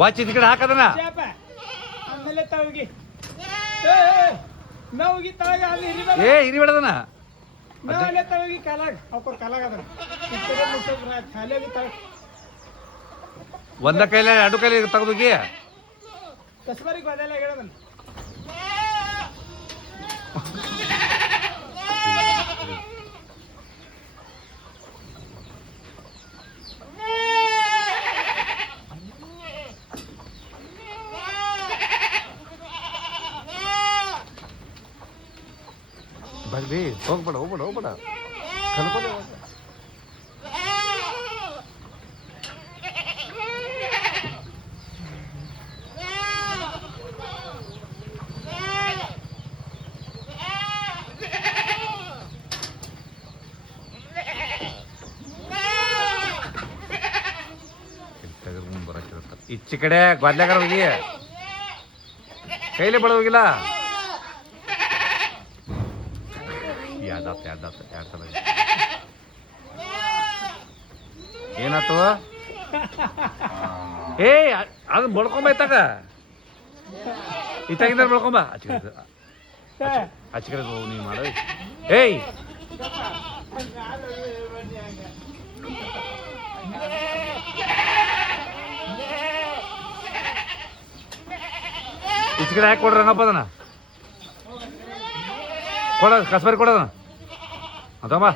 watch ಈ ಕಡೆ ಹಾಕದನ ಆಮೇಲೆ ತಳಗಿ ನಾವಿಗೆ ತಳಗ ಅಲ್ಲಿ ಏ ಹಿರಿಬೇಡದನ ನಾವಲ್ಲೇ ತಳಗಿ ಕಾಲಾಗ ಅವ್ರ ಕಾಲಾಗ ಅದನ್ನ ಖಾಲಿಯಾಗಿ ತಳ ಒಂದ ಕೈಲಿ ಎರಡು ಕೈಲಿ ತೆಗೆದೋಗಿ ಕಸ್ಬರಿಗೆ ಬದಲ ಹೇಳದನ್ನ ಬರ್ರಿ ಹೋಗ್ಬೇಡ ಹೋಗ್ಬೇಡ ಹೋಗ್ಬೇಡ ಕಲ್ಕೊಳ್ಳಿ ಈಚೆ ಕಡೆ ಗೊದ್ಲಾಗಾರ ಹೋಗಿ ಕೈಲಿ ಬಡ ಹೋಗಿಲ್ಲ ಎರಡು ಸಲ ಏನಾಯ್ತು ಏ ಅದನ್ನ ಬಳ್ಕೊಂಬೈತಾಗ ಇತ್ತಾಗಿಂದ ಬಳ್ಕೊಂಬ ಆಚೆ ಕಡೆ ನೀ ಮಾಡ ಏಯ್ ಈಚೆ ಕಡೆ ಹಾಕಿ ಕೊಡ್ರಿ ರಂಗಪ್ಪ ಅದನ್ನ ಕೊಡ ಕಸ್ಬರಿ ಕೊಡೋದ ಅದಮ್ಮ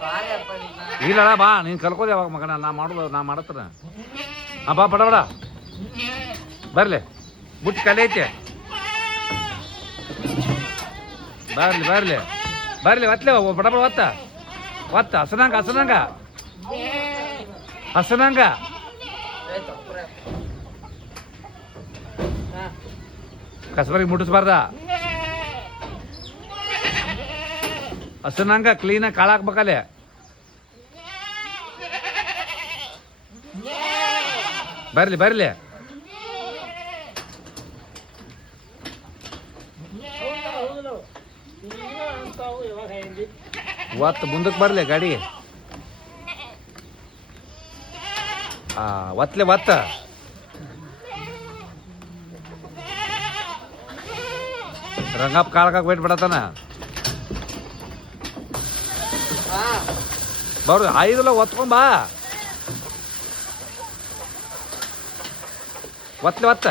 ಇಲ್ಲಣ್ಣ ಬಾ ನೀನು ಕಲ್ಕೋದೆ ಯಾವಾಗ ಮಗನ ನಾ ಮಾಡತ್ತಾರ ಹಾಂ ಬಾ ಬಡ ಬರ್ಲಿ ಬುಟ್ಟಿ ಕಲೆ ಐತೆ ಬರ್ಲಿ ಒತ್ತಲೆ ಬಡ ಒತ್ತ ಹಸನಂಗ ಕಸ್ಬರಿಗೆ ಮುಟ್ಟಿಸ್ಬಾರ್ದ ಹಸನಂಗ ಕ್ಲೀನಾಗಿ ಕಾಳು ಹಾಕ್ಬೇಕಲ್ಲೇ ಬರ್ಲಿ ಒತ್ತು ಮುಂದಕ್ಕೆ ಬರ್ಲಿ ಗಾಡಿ ಒತ್ತಲೆ ಒತ್ತ ರಂಗಪ್ಪ ಕಾಳಕಾಗ ವೇಟ್ ಬಿಡತಾನ ಬರು ಐದಲ್ಲ ಒತ್ಕೊಂಬಾ ಒತ್ತಲೆ ಒತ್ತ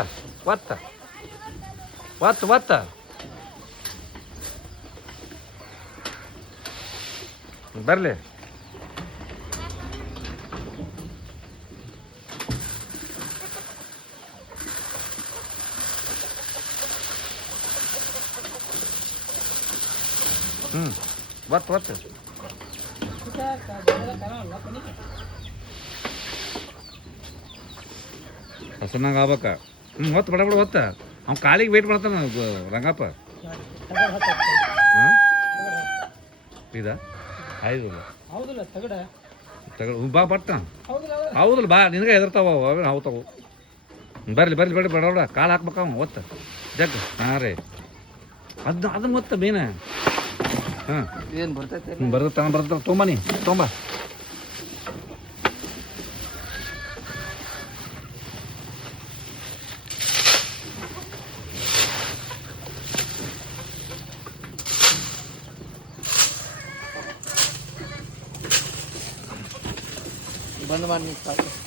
ಬರ್ಲಿ ಒತ್ತು ಹಸನಾಗ ಆಗ್ಬೇಕ ಹೊತ್ತು ಬಡ ಒತ್ತ ಅವ್ನ ಕಾಲಿಗೆ ವೇಟ್ ಮಾಡ್ತಾನ ರಂಗಪ್ಪ ಇದಾ ಹೌದಲ್ಲ ತಗಡ ಬಾ ಬಟ್ಟ ಹೌದಲ್ಲ ಬಾ ನಿನಗೆ ಹೆದರ್ತಾವ ಅವು ತಗೋ ಬರ್ಲಿ ಬಡ ಕಾಲು ಹಾಕ್ಬೇಕ ಅವ ಒತ್ತ ಜಗ್ ಹಾಂ ರೀ ಅದನ್ನ ಒತ್ತ ಬೇನ ಹಾಂ ಏನು ಬರ್ತೈತೆ ತೊಂಬನಿ ತೊಂಬ ಬಂದ್ ಮಾಡಿ